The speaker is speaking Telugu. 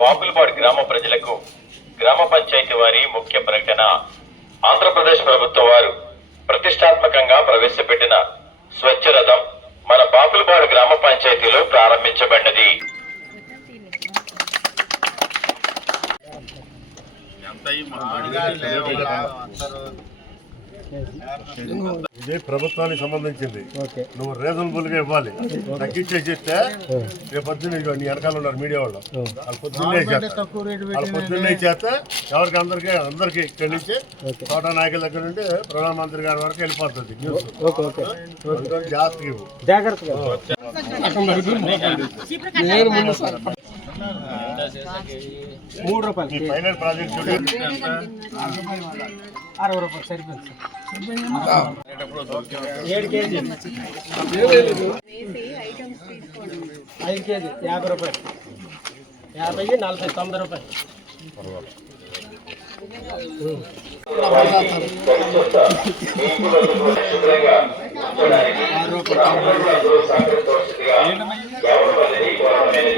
బాపులపాడు గ్రామ ప్రజలకు గ్రామ పంచాయతీ వారి ముఖ్య ప్రకటన. ఆంధ్రప్రదేశ్ ప్రభుత్వం వారు ప్రతిష్టాత్మకంగా ప్రవేశపెట్టిన స్వచ్ఛ రథం మన బాపులపాడు గ్రామ పంచాయతీలో ప్రారంభించబడినది. ఇది ప్రభుత్వానికి సంబంధించింది. నువ్వు రీజనబుల్ గా ఇవ్వాలి. తగ్గించేసి ఇస్తే రేపు పొద్దున్నే నీ వెనకాల ఉన్నారు మీడియా వాళ్ళు, వాళ్ళు పొద్దున్నే చేస్తే ఎవరికి అందరికి ఇక్కడి నుంచి తోట నాయకుల దగ్గర నుండి ప్రధానమంత్రి గారి వరకు వెళ్ళిపోతుంది న్యూస్. జాగ్రత్తగా ₹3 ఫైనల్ ప్రాజెక్ట్ 60 రూపాయలు సరిపోతుంది. 7 కేజీ 5 కేజీ 50 రూపాయలు, 50 40 90 రూపాయలు. ₹6